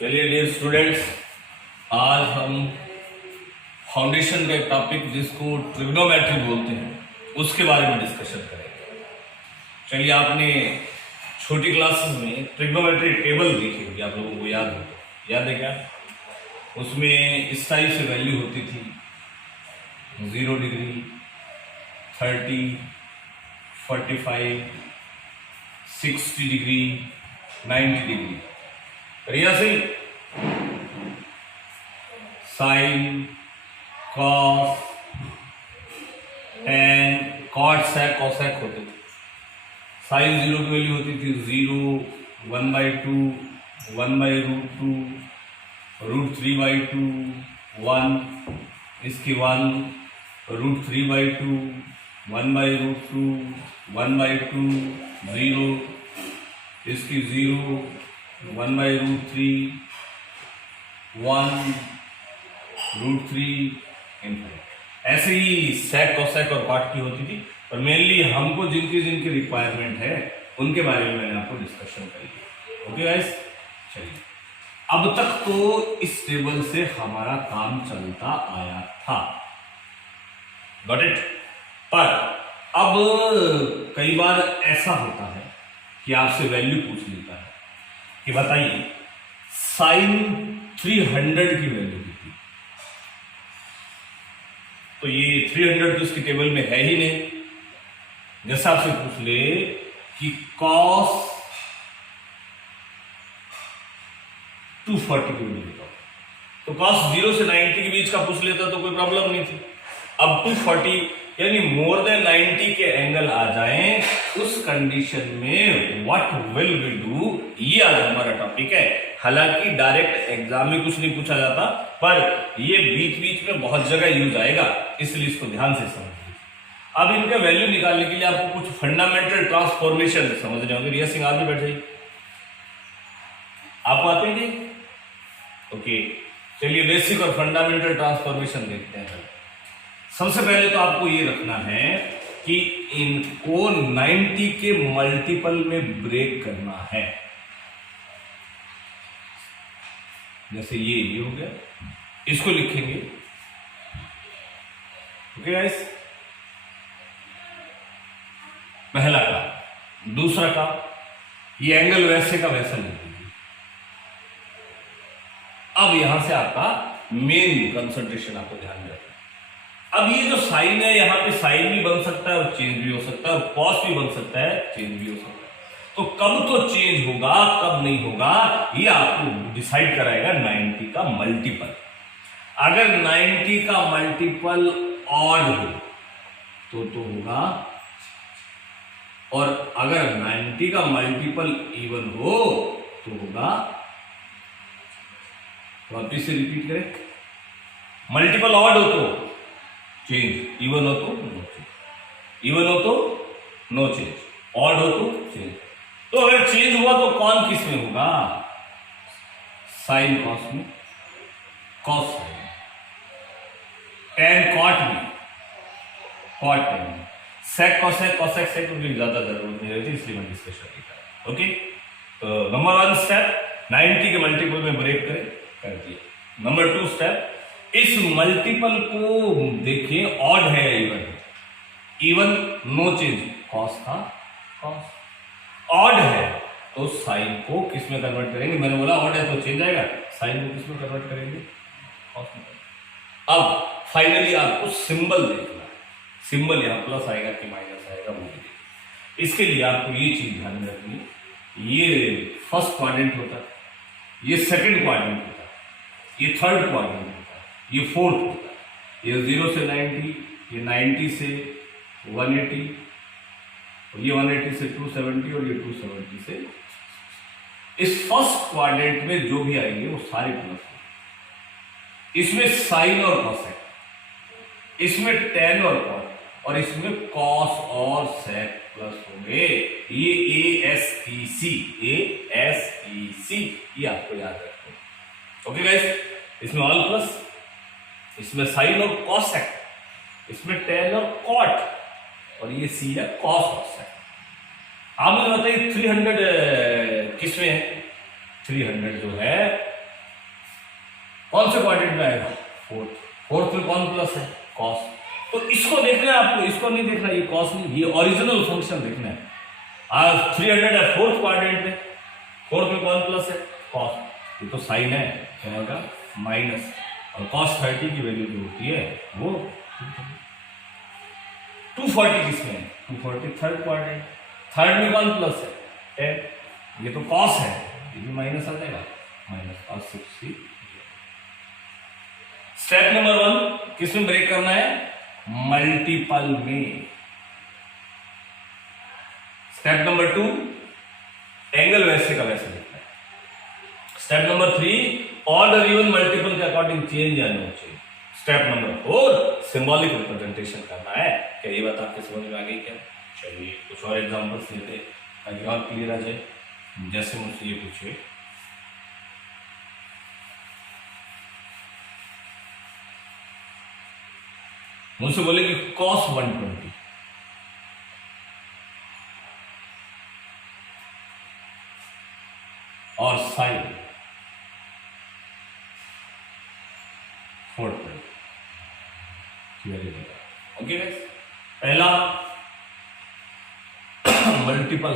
चलिए dear students, आज हम फाउंडेशन का एक टॉपिक जिसको ट्रिग्नोमेट्री बोलते हैं उसके बारे में डिस्कशन करेंगे। चलिए, आपने छोटी क्लासेस में ट्रिग्नोमेट्री टेबल देखी होगी, आप लोगों को याद है क्या? उसमें इस टाइप से वैल्यू होती थी 0 degree, 30, 45, 60 degree, 90 degree. Riya Singh, sine, cos, tan, cot, sec, cosec होते थे। साइन 0 की वैल्यू होती थी 0, 1/2, 1/√2, √3/2, 1, इसकी 1, √3/2, 1/√2, 1/2, 0, इसकी 0, 1/√3, 1, √3, इनफिनिट। ऐसे ही सेक, कोसेक और कॉट की होती थी। और मेनली हमको जिनकी रिक्वायरमेंट है उनके बारे में मैंने आपको डिस्कशन करी। ओके गाइस, चलिए, अब तक तो इस टेबल से हमारा काम चलता आया था, गॉट इट। पर अब कई बार ऐसा होता है कि आपसे वैल्यू पूछ लेता है कि बताइए साइन 300 की वैल्यू कितनी। तो ये 300 तो इसकी टेबल में है ही नहीं। जैसा आपसे पूछ ले कि कॉस 240 की वैल्यू बताओ, तो कॉस 0 से 90 के बीच का पूछ लेता तो कोई प्रॉब्लम नहीं थी। अब 240 यानी मोर देन 90 के एंगल आ जाएं, उस कंडीशन में व्हाट विल वी डू, ये आज हमारा टॉपिक है। हालांकि डायरेक्ट एग्जाम में कुछ नहीं पूछा जाता, पर ये बीच बीच में बहुत जगह यूज आएगा, इसलिए इसको ध्यान से समझिए। अब इनका वैल्यू निकालने के लिए आपको कुछ फंडामेंटल ट्रांसफॉर्मेशन समझने होंगे। रिया सिंह, आगे बैठ जाइए। आपको आते हैं? ओके, चलिए बेसिक और फंडामेंटल ट्रांसफॉर्मेशन देखते हैं। सबसे पहले तो आपको ये रखना है कि इनको 90 के मल्टीपल में ब्रेक करना है। जैसे ये हो गया, इसको लिखेंगे। ओके गाइस, पहला का, दूसरा का, ये एंगल वैसे का वैसा लिख दीजिए। अब यहां से आपका मेन कंसंट्रेशन आपको ध्यान में रखना। अब ये जो साइन है, यहां पे साइन भी बन सकता है और चेंज भी हो सकता है, और कॉस भी बन सकता है, चेंज भी हो सकता है। तो कब तो चेंज होगा, कब नहीं होगा, ये आपको डिसाइड कराएगा 90 का मल्टीपल। अगर 90 का मल्टीपल ऑड हो तो होगा, और अगर 90 का मल्टीपल इवन हो तो होगा। वापिस से रिपीट करें, मल्टीपल ऑड हो तो चेंज, इवन हो तो नो चेंज, इवन हो तो नो चेंज, ऑड हो तो चेंज। तो अगर चेंज हुआ तो कौन किस में होगा? साइन कॉस में, कॉस साइन, टेन कॉट में, कॉट टेन में, सेक कॉसेक, कॉसेक सेक में ज्यादा जरूरत नहीं रहती, इसलिए मैं डिस्कशन नहीं कर रहा। ओके, तो नंबर 1 स्टेप 90 के मल्टीपल में ब्रेक कर दिया। नंबर 2 स्टेप, इस मल्टीपल को देखिए, ऑड है even, even know change, cos था कॉस। ऑड है तो साइन को किस में कन्वर्ट करेंगे? मैंने बोला ऑड है तो चेंज आएगा, साइन को किस में कन्वर्ट करेंगे? कॉस में। अब फाइनली आपको सिंबल देखना है। सिंबल यहां प्लस आएगा कि माइनस आएगा वो देखिए। इसके लिए आपको ये चीज ध्यान में रखनी है, ये फर्स्ट क्वाड्रेंट होता है, ये सेकंड क्वाड्रेंट होता है, ये थर्ड क्वाड्रेंट होता है, ये फोर्थ होता है। ये 0 से 90, ये 90 से 180, और ये 180 से 270, और ये 270 से। इस फर्स्ट क्वाड्रेंट में जो भी आएंगे वो सारे प्लस होंगे। इसमें साइन और कॉसेक, इसमें टेन और कॉट, और इसमें कॉस और सेक प्लस होंगे। ये ASEC, ये आपको याद रखो। ओके गाइस, इसमें ऑल प्लस, इसमें साइन और कॉसेक, इसमें टेन और कॉट, और ये सी है कॉस और सेक। आप मुझे बताइए 300 किस में है? 300 जो है कौन से क्वाड्रेंट में आएगा? फोर्थ। फोर्थ में कौन प्लस है? कॉस। तो इसको देखना है आपको, इसको नहीं देखना, ये कॉस नहीं, ये ओरिजिनल फंक्शन देखना है। आज 300 है फोर्थ क्वाड्रेंट में, फोर्थ में कौन प्लस है? कॉस। ये तो साइन है, क्या होगा? माइनस। और कॉस 30 की वैल्यू जो होती है वो 240 किसमें है? 240 थर्ड क्वाड्रेंट। थर्ड में कौन प्लस है? 10। ये तो कॉस है, ये भी माइनस आ जाएगा, माइनस कॉस 60। स्टेप नंबर 1 किसमें ब्रेक करना है? मल्टीपल में। स्टेप नंबर 2 एंगल वैसे का वैसे लिखना है। स्टेप नंबर 3 ऑड और इवन मल्टीपल के अकॉर्डिंग चेंज या no change. Step number 4 symbolic representation करना है। क्या ये बात आपके समझ में आ गई क्या? चलिए कुछ और एग्जांपल्स लेते हैं ताकि और क्लियर आ जाए। जैसे मुझसे ये पूछे, मुझसे बोले कि cos 120 और sin 420 ओके गाइस। पहला मल्टीपल,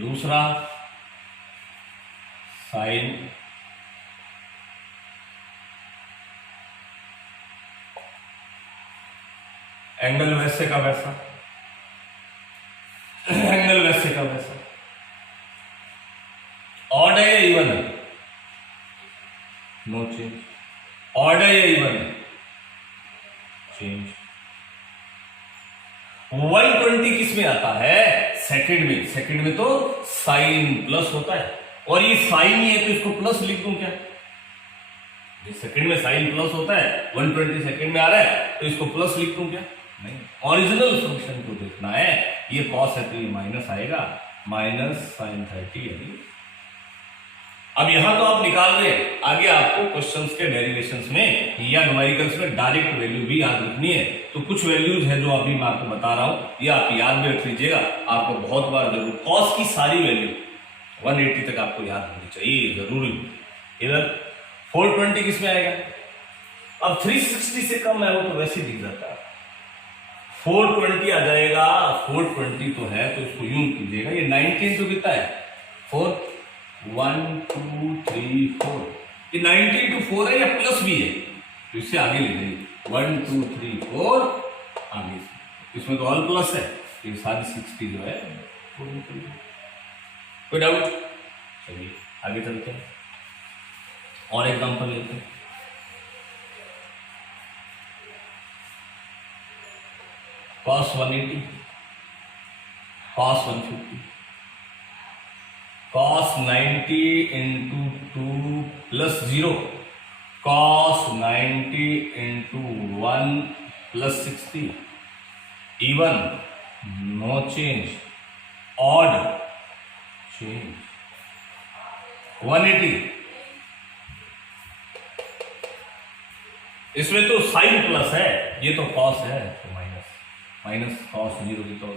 दूसरा साइन, एंगल वैसे का वैसा, एंगल वैसे का वैसा। ऑड है या इवन है? No change. ऑड है या इवन है? चेंज। 120 किस में आता है? सेकंड में। सेकंड में तो साइन प्लस होता है, और ये साइन ही है तो इसको प्लस लिख दूं क्या? सेकंड में साइन प्लस होता है, 120 सेकंड में आ रहा है तो इसको प्लस लिख दूं क्या? नहीं, ओरिजिनल फंक्शन को देखना है। ये कॉस है तो ये माइनस आएगा, माइनस साइन 30 यानी। अब यहां तो आप निकाल रहे, आगे आपको क्वेश्चंस के डेरिवेशंस में या न्यूमेरिकल्स में डायरेक्ट वैल्यू भी याद रखनी है। तो कुछ वैल्यूज है जो अभी मैं आपको बता रहा हूं, ये आप याद भी रख लीजिएगा, आपको बहुत बार जरूर। कॉस की सारी वैल्यू 180 तक आपको याद होनी चाहिए जरूरी। इधर 420 किसमें आएगा? अब 360 से कम है वो तो वैसे दिख जाता है, 420 आ जाएगा। 420 तो है तो इसको यूं कीजिएगा, ये 19 तो कितना है? 4 1 2 3 4, ये 19 to 4 है या प्लस भी है तो इससे आगे ले जाइए 1 2 3 4 आगे, इसमें तो ऑल प्लस है, ये सारी 60 जो है। कोई डाउट? चलिए आगे चलते हैं और एग्जांपल लेते हैं। cos 180, cos 150, cos 90 into 2 plus 0, cos 90 into 1 plus 60, even, no change, odd, change, 180, इसमें तो साइन प्लस है, ये तो कॉस है तो माइनस, माइनस कॉस 0 की। तो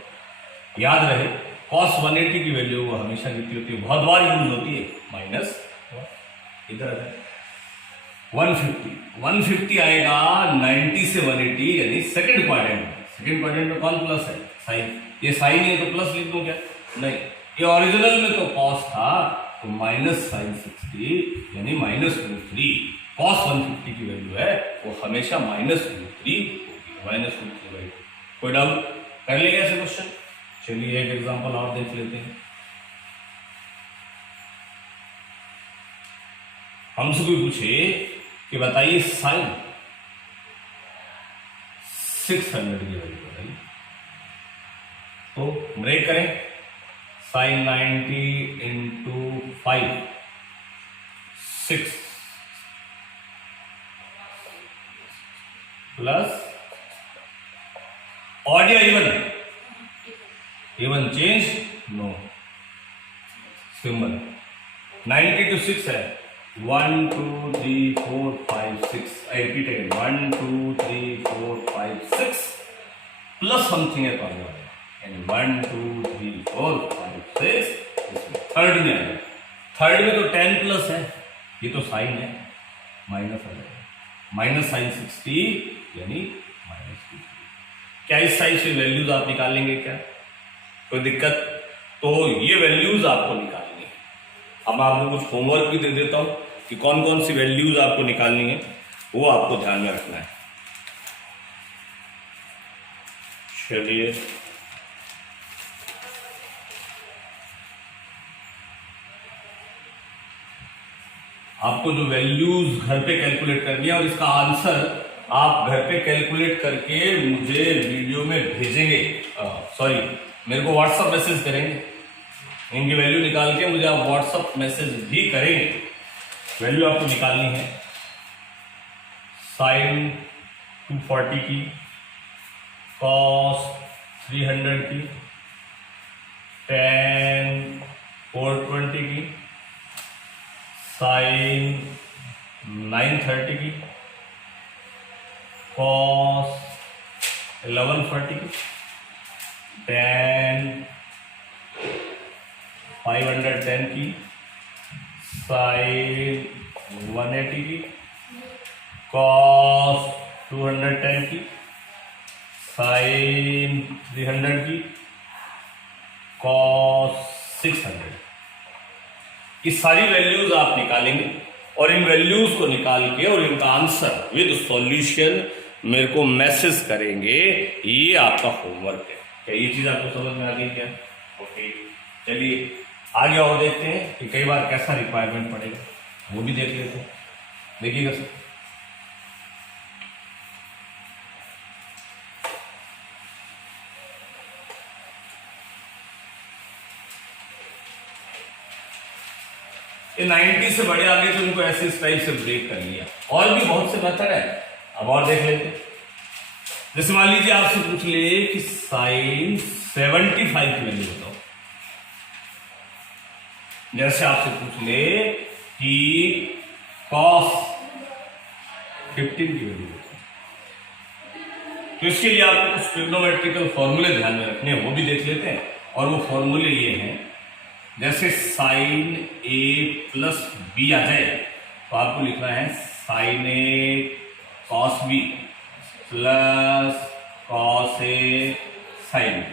याद रहे कॉस 180 की वैल्यू वो हमेशा कितनी होती है? बहुत बार यूज होती है, माइनस। इधर आ जाए 150 आएगा 90 से 180 यानी सेकंड क्वाड्रेंट में। सेकंड क्वाड्रेंट में कौन प्लस है? साइन। ये साइन है तो प्लस लिख दूं क्या? नहीं, ये ओरिजिनल में तो कॉस था तो माइनस साइन 60 यानी माइनस √3। कॉस 150 की वैल्यू है वो हमेशा माइनस √3 होगी, माइनस √3/2। कोई डाउट? कर लेंगे ऐसे क्वेश्चन। चलिए एक एग्जांपल और देख लेते हैं। हमसे कोई पूछे कि बताइए साइन 600 की वैल्यू बताइए, तो ब्रेक करें। साइन 90 into 5 6 प्लस ऑड या even? Even. Change? No. Symbol 90 to 6 है, 1 2 3 4 5 6। I repeat again, 1 2 3 4 5 6 plus something है तो आ जाएगा, यानी 1 2 3 4 5 6। इसमें थर्ड में आ जाएगा। थर्ड में तो 10 प्लस है, ये तो साइन है, माइनस आ जाएगा, माइनस साइन 60 यानी -2। क्या इस साइड से वैल्यूज आप निकालेंगे क्या? कोई दिक्कत? तो ये वैल्यूज आपको निकालनी है। अब मैं आपको कुछ होमवर्क भी दे देता हूं कि कौन कौन सी वैल्यूज आपको निकालनी है, वो आपको ध्यान में रखना है। चलिए, आपको जो वैल्यूज घर पे कैलकुलेट करनी है और इसका आंसर आप घर पे कैलकुलेट करके मुझे वीडियो में भेजेंगे, सॉरी मेरे को व्हाट्सएप मैसेज करेंगे, इनकी वैल्यू निकाल के मुझे आप व्हाट्सएप मैसेज भी करेंगे। वैल्यू आपको निकालनी है साइन 240 की, कॉस 300 की, टेन 420 की, साइन 930 की, कॉस 1140 की, टेन 510 की, साइन 180 की, कॉस 210 की, साइन 300 की, कॉस 600। ये सारी वैल्यूज आप निकालेंगे और इन वैल्यूज को निकाल के और इनका आंसर विद सॉल्यूशन मेरे को मैसेज करेंगे। ये आपका होमवर्क है। क्या ये चीज आपको समझ में आ गई क्या? ओके, चलिए आगे और देखते हैं कि कई बार कैसा रिक्वायरमेंट पड़ेगा, वो भी देख लेते हैं। देखिएगा सर, ये 90 से बड़े आगे तो उनको ऐसे स्टाइल से ब्रेक कर लिया। और भी बहुत से मेथड है, अब और देख लेते हैं। जैसे मान लीजिए आपसे पूछ ले कि साइन 75 की वैल्यू बताओ। जैसे आपसे पूछ ले कि कॉस 15 की वैल्यू बताओ, तो इसके लिए आपको कुछ ट्रिग्नोमेट्रिकल फॉर्मूले ध्यान में रखने हैं, वो भी देख लेते हैं। और वो फॉर्मूले ये हैं, जैसे साइन ए प्लस बी आ जाए तो आपको लिखना है sign A cos B plus cos A sign.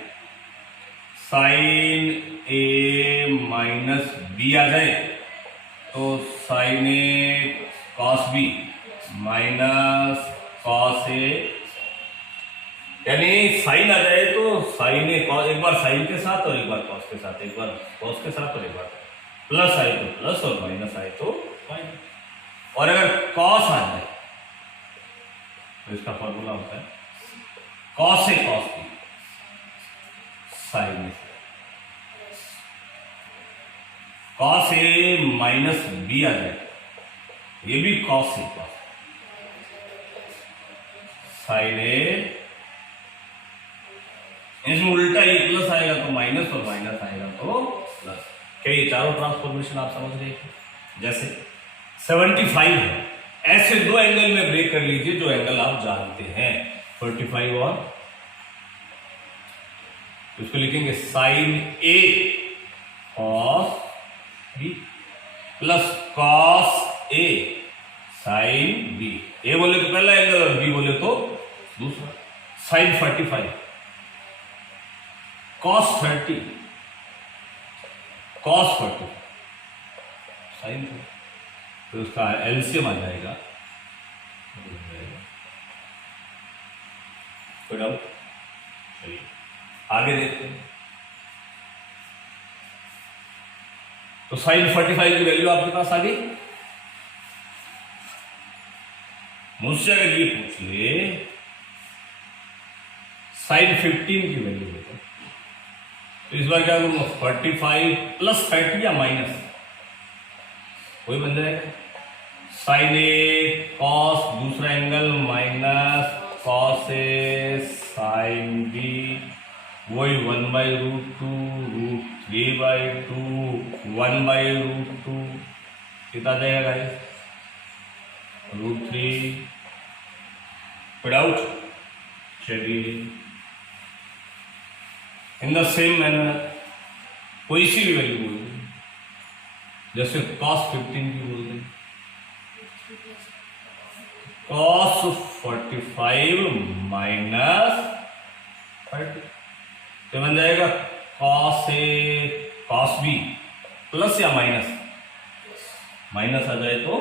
Sign A minus B आ जाए तो sign A cos B minus cos A, यानी साइन आ जाए तो साइन ए कॉस, एक बार साइन के साथ और एक बार कॉस के साथ, एक बार कॉस के साथ और एक बार प्लस आए तो प्लस और माइनस आए तो माइनस। और अगर कॉस आ जाए तो इसका फॉर्मूला होता है cos A cos B sign A. Cos A minus B आ जाए, ये भी कॉस ए कॉस, साइन ए, इसमें उल्टा ये प्लस आएगा तो माइनस और माइनस आएगा तो प्लस। क्या ये चारों ट्रांसफॉर्मेशन आप समझ रहे हैं? जैसे 75 है, ऐसे दो एंगल में ब्रेक कर लीजिए जो एंगल आप जानते हैं, 45 और उसको लिखेंगे sign A cos B plus cos A sine B. ए बोले तो पहला एंगल और बी बोले तो दूसरा। साइन 45 कॉस 30 कॉस 40 साइन, तो उसका एलसीएम आ जाएगा। कोई डाउट? चलिए आगे देखते हैं। तो साइन 45 की वैल्यू आपके पास आ गई। मुझसे अगर ये पूछ ले साइन 15 की वैल्यू देखो, तो इस बार क्या करूंगा, 45 प्लस 30 या माइनस, वही बन जाएगा साइन ए कॉस दूसरा angle minus cos A sine B, वही 1/√2 √3/2 1/√2 कितना जाएगा गाइस, √3। डाउट? चलिए इन द सेम मैनर कोई सी भी वैल्यू बोलो, जैसे cos 15 की बोल दें, cos 45 माइनस 30 तो बन जाएगा cos A cos B plus या माइनस, माइनस आ जाए तो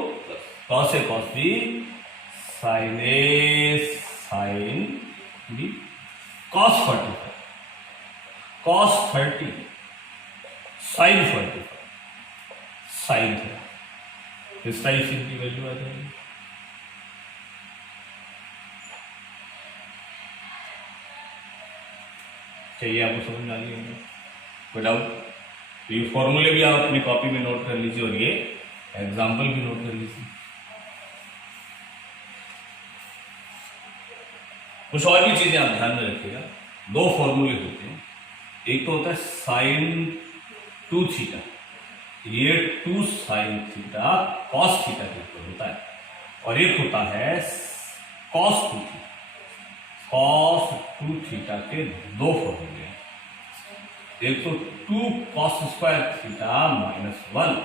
cos A cos B sin A sin B cos 45 cos 30 sin 45 sin 30 इस टाइप से इनकी वैल्यू आ जाएगी। चाहिए आपको समझ में आ रही है कोई डाउट? तो ये फॉर्मूले भी आप अपनी कॉपी में नोट कर लीजिए और ये एग्जाम्पल भी नोट कर लीजिए। कुछ और भी चीजें आप ध्यान में रखिएगा। दो फॉर्मूले होते हैं, एक तो होता है साइन 2 थीटा, ये 2 साइन थीटा कॉस थीटा के ऊपर होता है, और एक होता है कॉस 2 थीटा। कॉस 2 थीटा के दो फॉर्मूले हैं, एक तो 2 कॉस स्क्वायर थीटा माइनस 1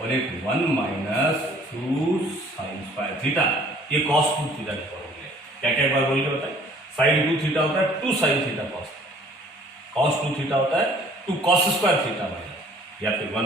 और एक 1 माइनस 2 साइन स्क्वायर थीटा। ये कॉस 2 थीटा के फॉर्मूले हैं। क्या क्या एक बार बोल के बताए? साइन 2 थीटा होता है 2 साइन थीटा कॉस 2 थीटा होता है 2 कॉस स्क्वायर थीटा माइनस या फिर 1